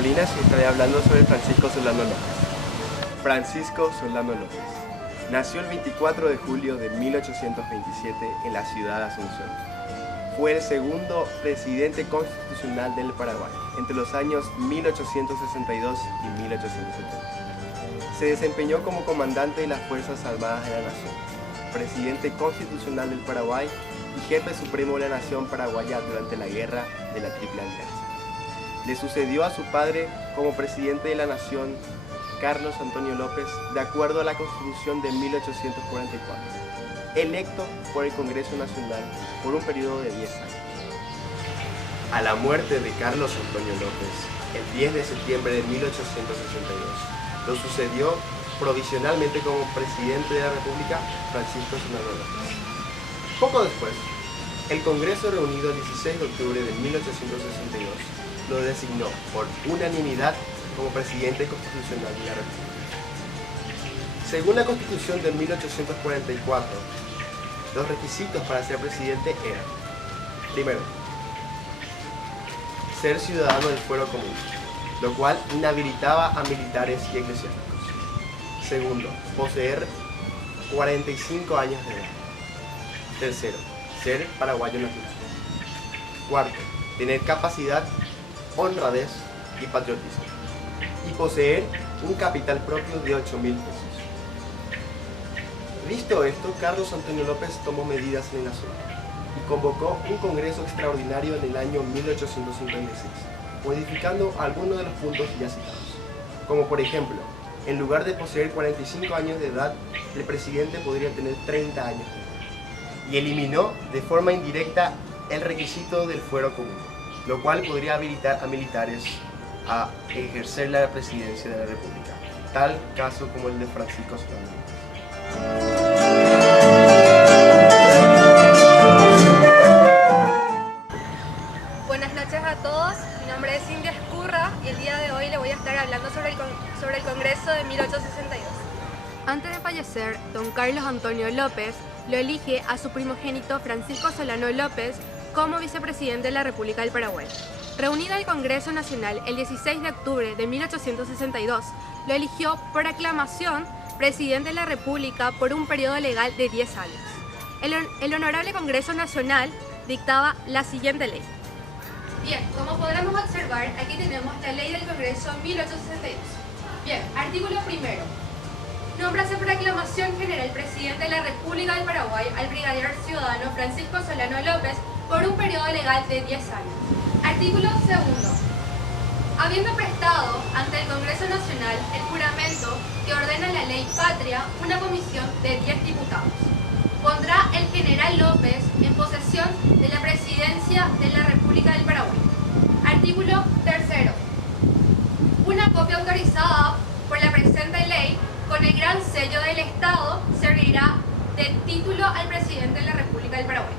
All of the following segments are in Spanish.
Molinas y estaré hablando sobre Francisco Solano López. Francisco Solano López nació el 24 de julio de 1827 en la ciudad de Asunción. Fue el segundo presidente constitucional del Paraguay entre los años 1862 y 1870. Se desempeñó como comandante de las Fuerzas Armadas de la Nación, presidente constitucional del Paraguay y jefe supremo de la nación paraguaya durante la Guerra de la Triple Alianza. Le sucedió a su padre como presidente de la nación Carlos Antonio López, de acuerdo a la Constitución de 1844, electo por el Congreso Nacional por un periodo de 10 años. A la muerte de Carlos Antonio López, el 10 de septiembre de 1862, lo sucedió provisionalmente como presidente de la República Francisco Solano López. Poco después, el Congreso reunido el 16 de octubre de 1862 lo designó por unanimidad como presidente constitucional de la República. Según la Constitución de 1844, los requisitos para ser presidente eran: primero, ser ciudadano del fuero común, lo cual inhabilitaba a militares y eclesiásticos. Segundo, poseer 45 años de edad. Tercero, ser paraguayo natural. Cuarto, tener capacidad, honradez y patriotismo. Y poseer un capital propio de 8.000 pesos. Visto esto, Carlos Antonio López tomó medidas en el asunto y convocó un congreso extraordinario en el año 1856, modificando algunos de los puntos ya citados. Como por ejemplo, en lugar de poseer 45 años de edad, el presidente podría tener 30 años de edad. Y eliminó de forma indirecta el requisito del fuero común, lo cual podría habilitar a militares a ejercer la presidencia de la República, tal caso como el de Francisco Solano López. Buenas noches a todos, mi nombre es Cindy Escurra y el día de hoy le voy a estar hablando sobre el Congreso de 1862. Antes de fallecer, don Carlos Antonio López lo elige a su primogénito Francisco Solano López como vicepresidente de la República del Paraguay. Reunido el Congreso Nacional el 16 de octubre de 1862, lo eligió por aclamación presidente de la República por un periodo legal de 10 años. El Honorable Congreso Nacional dictaba la siguiente ley. Bien, como podremos observar, aquí tenemos la ley del Congreso 1862. Bien, artículo primero. Nómbrase por aclamación general presidente de la República del Paraguay al brigadier ciudadano Francisco Solano López por un periodo legal de 10 años. Artículo segundo. Habiendo prestado ante el Congreso Nacional el juramento que ordena la ley patria, una comisión de 10 diputados. Pondrá el general López en posesión de la presidencia de la República del Paraguay. Artículo tercero. Una copia autorizada por la presente ley con el gran sello del Estado servirá de título al presidente de la República del Paraguay.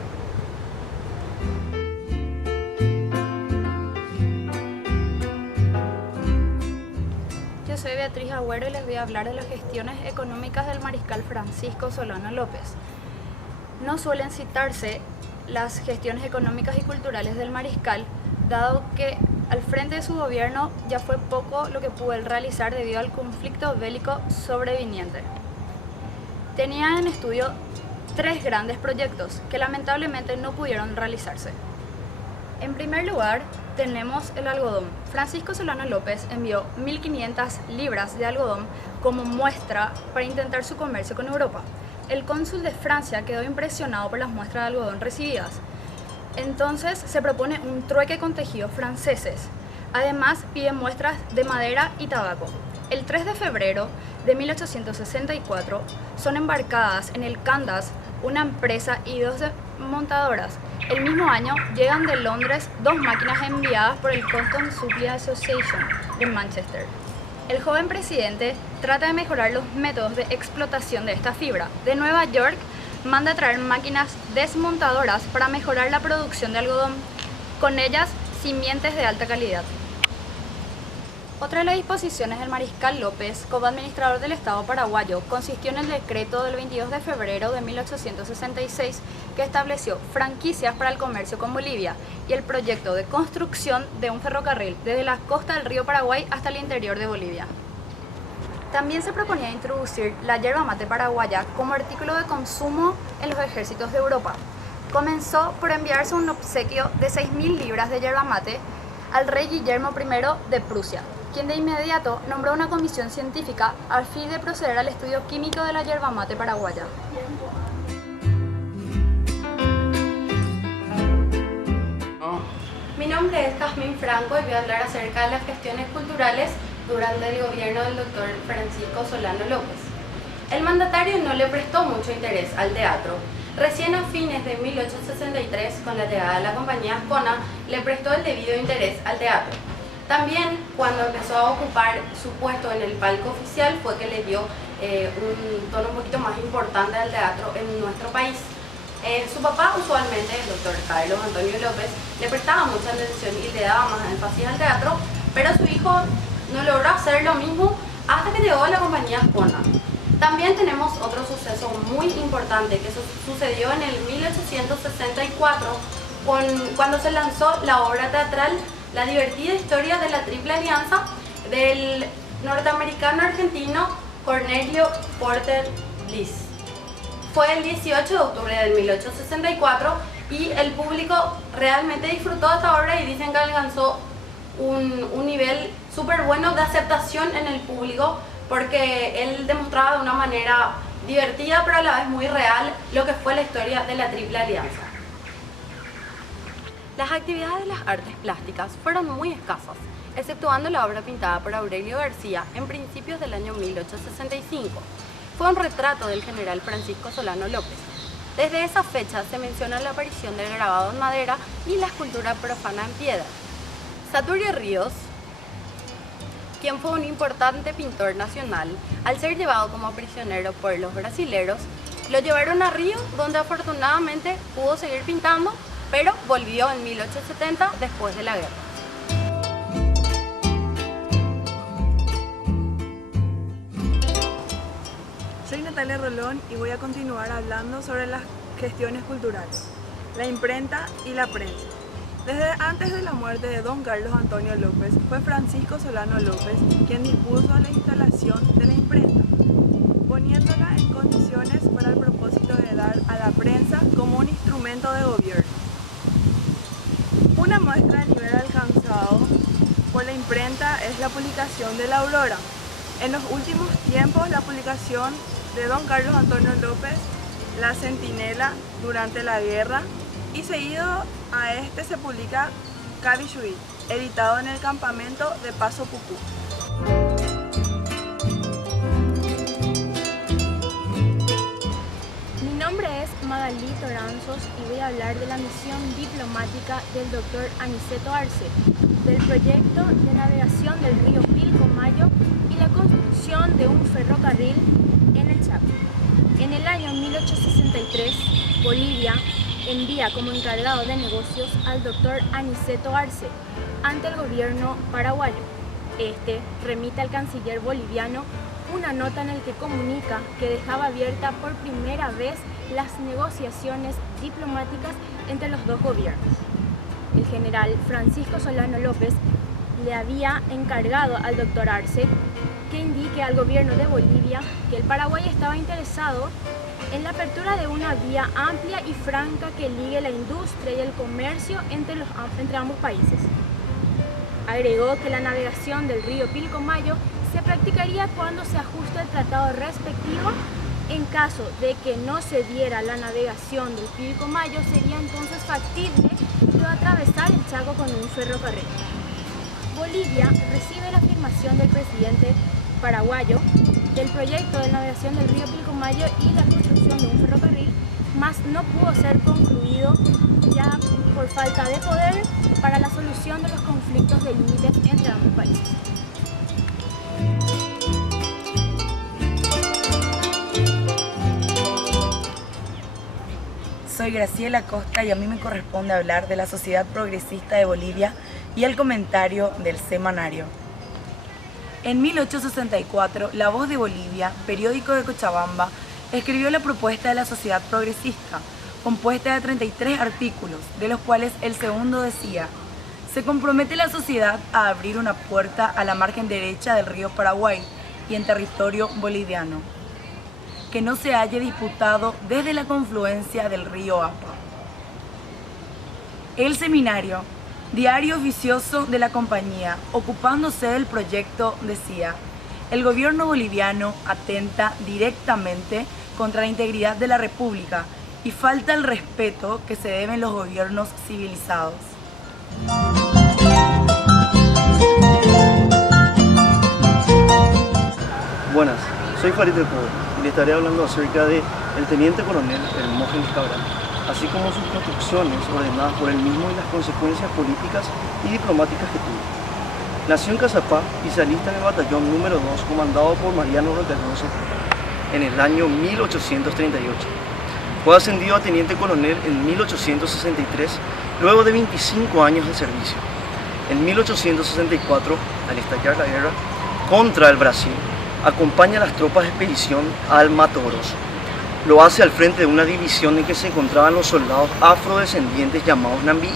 Yo soy Beatriz Agüero y les voy a hablar de las gestiones económicas del mariscal Francisco Solano López. No suelen citarse las gestiones económicas y culturales del mariscal, dado que al frente de su gobierno ya fue poco lo que pudo él realizar debido al conflicto bélico sobreviniente. Tenía en estudio 3 grandes proyectos que lamentablemente no pudieron realizarse. En primer lugar, tenemos el algodón. Francisco Solano López envió 1.500 libras de algodón como muestra para intentar su comercio con Europa. El cónsul de Francia quedó impresionado por las muestras de algodón recibidas. Entonces se propone un trueque con tejidos franceses. Además, pide muestras de madera y tabaco. El 3 de febrero de 1864 son embarcadas en el Candas una empresa y 2 montadoras. El mismo año llegan de Londres 2 máquinas enviadas por el Cotton Supply Association de Manchester. El joven presidente trata de mejorar los métodos de explotación de esta fibra. De Nueva York manda a traer máquinas desmontadoras para mejorar la producción de algodón, con ellas simientes de alta calidad. Otra de las disposiciones del mariscal López, como administrador del Estado paraguayo, consistió en el decreto del 22 de febrero de 1866 que estableció franquicias para el comercio con Bolivia y el proyecto de construcción de un ferrocarril desde la costa del río Paraguay hasta el interior de Bolivia. También se proponía introducir la yerba mate paraguaya como artículo de consumo en los ejércitos de Europa. Comenzó por enviarse un obsequio de 6.000 libras de yerba mate al rey Guillermo I de Prusia, quien de inmediato nombró una comisión científica a fin de proceder al estudio químico de la yerba mate paraguaya. Mi nombre es Jazmín Franco y voy a hablar acerca de las gestiones culturales durante el gobierno del doctor Francisco Solano López. El mandatario no le prestó mucho interés al teatro. Recién a fines de 1863, con la llegada de la compañía Ascona, le prestó el debido interés al teatro. También, cuando empezó a ocupar su puesto en el palco oficial, fue que le dio un tono un poquito más importante al teatro en nuestro país. Su papá, usualmente, el doctor Carlos Antonio López, le prestaba mucha atención y le daba más énfasis al teatro, pero su hijo no logró hacer lo mismo hasta que llegó a la compañía Ascona. También tenemos otro suceso muy importante que sucedió en el 1864 cuando se lanzó la obra teatral La divertida historia de la Triple Alianza del norteamericano argentino Cornelio Porter Bliss. Fue el 18 de octubre del 1864 y el público realmente disfrutó de esta obra y dicen que alcanzó un nivel súper bueno de aceptación en el público, porque él demostraba de una manera divertida pero a la vez muy real lo que fue la historia de la Triple Alianza. Las actividades de las artes plásticas fueron muy escasas, exceptuando la obra pintada por Aurelio García en principios del año 1865. Fue un retrato del general Francisco Solano López. Desde esa fecha se menciona la aparición del grabado en madera y la escultura profana en piedra. Saturio Ríos, quien fue un importante pintor nacional, al ser llevado como prisionero por los brasileros, lo llevaron a Río, donde afortunadamente pudo seguir pintando, pero volvió en 1870 después de la guerra. Soy Natalia Rolón y voy a continuar hablando sobre las gestiones culturales, la imprenta y la prensa. Desde antes de la muerte de don Carlos Antonio López, fue Francisco Solano López quien dispuso la instalación de la imprenta, poniéndola en condiciones para el propósito de dar a la prensa como un instrumento de gobierno. Una muestra del nivel alcanzado por la imprenta es la publicación de La Aurora. En los últimos tiempos, la publicación de don Carlos Antonio López, La Centinela durante la guerra, y seguido a este se publica Cabishuit, editado en el campamento de Paso Pucú. Mi nombre es Magalí Toranzos y voy a hablar de la misión diplomática del doctor Aniceto Arce, del proyecto de navegación del río Pilcomayo y la construcción de un ferrocarril en el Chaco. En el año 1863, Bolivia envía como encargado de negocios al doctor Aniceto Arce ante el gobierno paraguayo. Este remite al canciller boliviano una nota en la que comunica que dejaba abierta por primera vez las negociaciones diplomáticas entre los dos gobiernos. El general Francisco Solano López le había encargado al doctor Arce que indique al gobierno de Bolivia que el Paraguay estaba interesado en la apertura de una vía amplia y franca que ligue la industria y el comercio entre ambos países. Agregó que la navegación del río Pilcomayo se practicaría cuando se ajuste el tratado respectivo. En caso de que no se diera la navegación del Pilcomayo, sería entonces factible de atravesar el Chaco con un ferrocarril. Bolivia recibe la afirmación del presidente paraguayo del proyecto de navegación del río Pilcomayo y la construcción de un ferrocarril, mas no pudo ser concluido ya por falta de poder para la solución de los conflictos de límites entre ambos países. Soy Graciela Costa y a mí me corresponde hablar de la Sociedad Progresista de Bolivia y el comentario del semanario. En 1864, La Voz de Bolivia, periódico de Cochabamba, escribió la propuesta de la Sociedad Progresista, compuesta de 33 artículos, de los cuales el segundo decía: se compromete la sociedad a abrir una puerta a la margen derecha del río Paraguay y en territorio boliviano, que no se halle disputado desde la confluencia del río Apa. El seminario, diario oficioso de la compañía, ocupándose del proyecto, decía: el gobierno boliviano atenta directamente contra la integridad de la República y falta el respeto que se deben los gobiernos civilizados. Buenas, soy Farid del Poder y le estaré hablando acerca del teniente coronel Hermógenes Cabral, así como sus construcciones ordenadas por él mismo y las consecuencias políticas y diplomáticas que tuvo. Nació en Cazapá y se alista en el batallón número 2, comandado por Mariano Roque Alonso, en el año 1838. Fue ascendido a teniente coronel en 1863, luego de 25 años de servicio. En 1864, al estallar la guerra contra el Brasil, acompaña a las tropas de expedición al Mato Grosso. Lo hace al frente de una división en que se encontraban los soldados afrodescendientes llamados Nambií.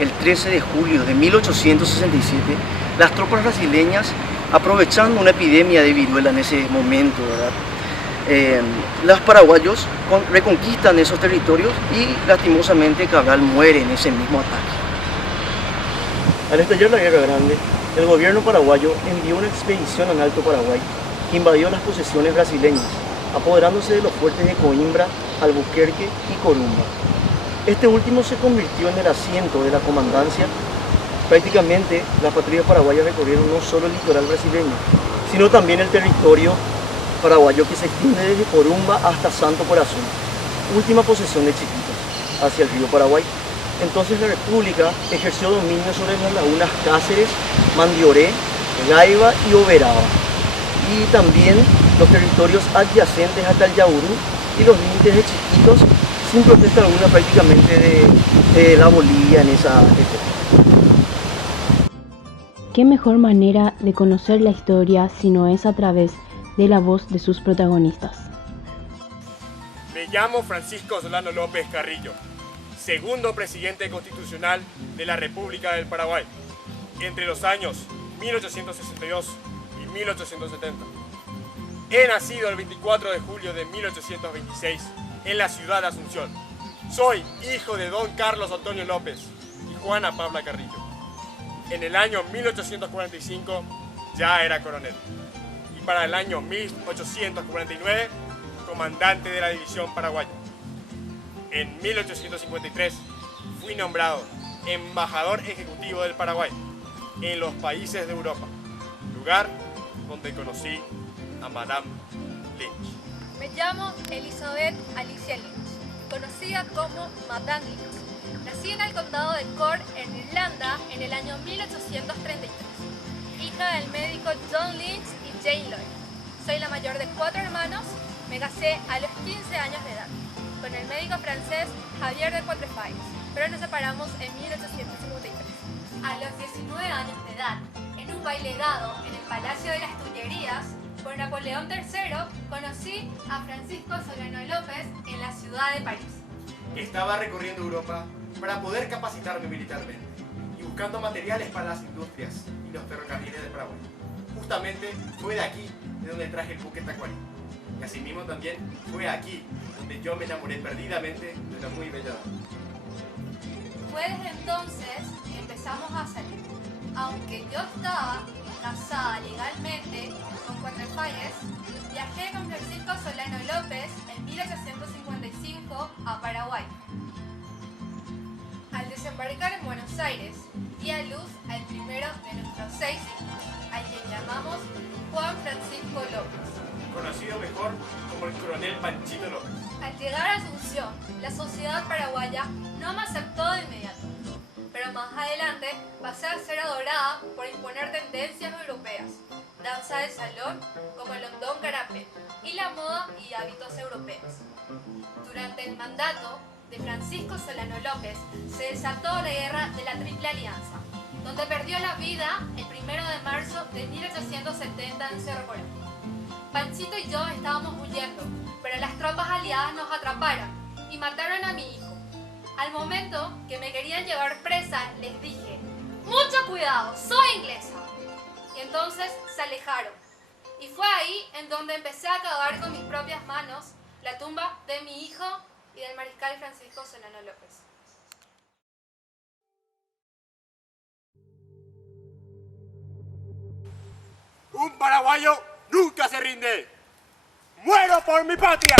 El 13 de julio de 1867, las tropas brasileñas, aprovechando una epidemia de viruela en ese momento, los paraguayos reconquistan esos territorios y lastimosamente Cabral muere en ese mismo ataque. Al estallar la Guerra Grande, el gobierno paraguayo envió una expedición al Alto Paraguay que invadió las posesiones brasileñas, apoderándose de los fuertes de Coimbra, Albuquerque y Corumba. Este último se convirtió en el asiento de la comandancia. Prácticamente las patrullas paraguayas recorrieron no solo el litoral brasileño, sino también el territorio paraguayo que se extiende desde Corumba hasta Santo Corazón, última posesión de Chiquitos, hacia el río Paraguay. Entonces la República ejerció dominio sobre las lagunas Cáceres, Mandioré, Gaiba y Oberaba, y también los territorios adyacentes hasta el Yaurú y los límites de Chiquitos, sin protesta alguna prácticamente de la Bolivia en esa época. ¿Qué mejor manera de conocer la historia si no es a través de la voz de sus protagonistas? Me llamo Francisco Solano López Carrillo, segundo presidente constitucional de la República del Paraguay, entre los años 1862 y 1870. He nacido el 24 de julio de 1826 en la ciudad de Asunción. Soy hijo de don Carlos Antonio López y Juana Paula Carrillo. En el año 1845 ya era coronel y para el año 1849 comandante de la División Paraguaya. En 1853 fui nombrado embajador ejecutivo del Paraguay en los países de Europa, lugar donde conocí a Madame Lynch. Me llamo Elizabeth Alicia Lynch, conocida como Madame Lynch. Nací en el condado de Cork, en Irlanda, en el año 1833, hija del médico John Lynch y Jane Lloyd. Soy la mayor de 4 hermanos, me casé a los 15 años de edad con el médico francés Javier de Quatrefages, pero nos separamos en 1853. A los 19 años de edad, en un baile dado en el Palacio de las Tullerías por Napoleón III, conocí a Francisco Solano López en la ciudad de París. Estaba recorriendo Europa para poder capacitarme militarmente y buscando materiales para las industrias y los ferrocarriles del Paraguay. Justamente fue de aquí de donde traje el buque Tacuarí. Y asimismo también fue aquí donde yo me enamoré perdidamente de una muy bella dama. Fue desde entonces que empezamos a salir. Aunque yo estaba casada legalmente con Quatrefages, viajé con Francisco Solano López en 1855 a Paraguay. Al desembarcar en Buenos Aires, di a luz al primero de nuestros 6 hijos, al que llamamos Juan Francisco López, Conocido mejor como el coronel Panchito López. Al llegar a Asunción, la sociedad paraguaya no me aceptó de inmediato, pero más adelante pasé a ser adorada por imponer tendencias europeas, danza de salón como el hondón carapé y la moda y hábitos europeos. Durante el mandato de Francisco Solano López se desató la guerra de la Triple Alianza, donde perdió la vida el 1 de marzo de 1870 en Cerro Corá. Panchito y yo estábamos huyendo, pero las tropas aliadas nos atraparon y mataron a mi hijo. Al momento que me querían llevar presa, les dije: ¡mucho cuidado, soy inglesa! Y entonces se alejaron. Y fue ahí en donde empecé a cavar con mis propias manos la tumba de mi hijo y del mariscal Francisco Solano López. Un paraguayo nunca se rinde. ¡Muero por mi patria!